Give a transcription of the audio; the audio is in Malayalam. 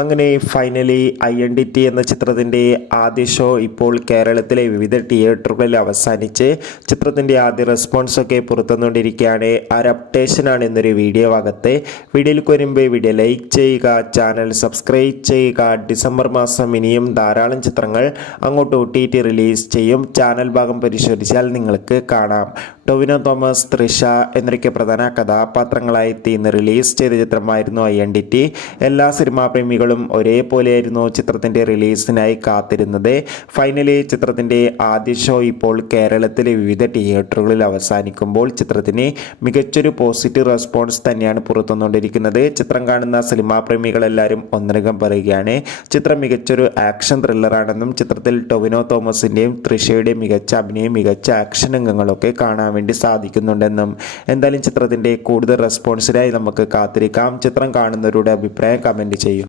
അങ്ങനെ ഫൈനലി ഐഡന്റിറ്റി എന്ന ചിത്രത്തിൻ്റെ ആദ്യ ഷോ ഇപ്പോൾ കേരളത്തിലെ വിവിധ തിയേറ്ററുകളിൽ അവസാനിച്ച് ചിത്രത്തിൻ്റെ ആദ്യ റെസ്പോൺസൊക്കെ പുറത്തുവന്നുകൊണ്ടിരിക്കുകയാണ്. ആ ഒരു അപ്ഡേഷനാണ് ഇന്നൊരു വീഡിയോ ഭാഗത്ത്. വീഡിയോയിലേക്ക് വരുമ്പോൾ വീഡിയോ ലൈക്ക് ചെയ്യുക, ചാനൽ സബ്സ്ക്രൈബ് ചെയ്യുക. ഡിസംബർ മാസം ഇനിയും ധാരാളം ചിത്രങ്ങൾ അങ്ങോട്ട് OTT റിലീസ് ചെയ്യും. ചാനൽ ഭാഗം പരിശോധിച്ചാൽ നിങ്ങൾക്ക് കാണാം. ടൊവിനോ തോമസ്, തൃഷ എന്നൊക്കെ പ്രധാന കഥാപാത്രങ്ങളായി ഇന്ന് റിലീസ് ചെയ്ത ചിത്രമായിരുന്നു ഐഡന്റിറ്റി. എല്ലാ സിനിമാ പ്രേമികളും ഒരേപോലെയായിരുന്നു ചിത്രത്തിൻ്റെ റിലീസിനായി കാത്തിരുന്നത്. ഫൈനലി ചിത്രത്തിൻ്റെ ആദ്യ ഷോ ഇപ്പോൾ കേരളത്തിലെ വിവിധ തിയേറ്ററുകളിൽ അവസാനിക്കുമ്പോൾ ചിത്രത്തിന് മികച്ചൊരു പോസിറ്റീവ് റെസ്പോൺസ് തന്നെയാണ് പുറത്തുവന്നുകൊണ്ടിരിക്കുന്നത്. ചിത്രം കാണുന്ന സിനിമാ പ്രേമികളെല്ലാവരും ഒന്നടങ്കം പറയുകയാണ് ചിത്രം മികച്ചൊരു ആക്ഷൻ ത്രില്ലറാണെന്നും ചിത്രത്തിൽ ടൊവിനോ തോമസിൻ്റെയും തൃഷയുടെയും മികച്ച അഭിനയം, മികച്ച ആക്ഷൻ രംഗങ്ങളൊക്കെ കാണാൻ വേണ്ടി സാധിക്കുന്നുണ്ടെന്നും. എന്തായാലും ചിത്രത്തിൻ്റെ കൂടുതൽ റെസ്പോൺസിനായി നമുക്ക് കാത്തിരിക്കാം. ചിത്രം കാണുന്നവരുടെ അഭിപ്രായം കമൻറ്റ് ചെയ്യും.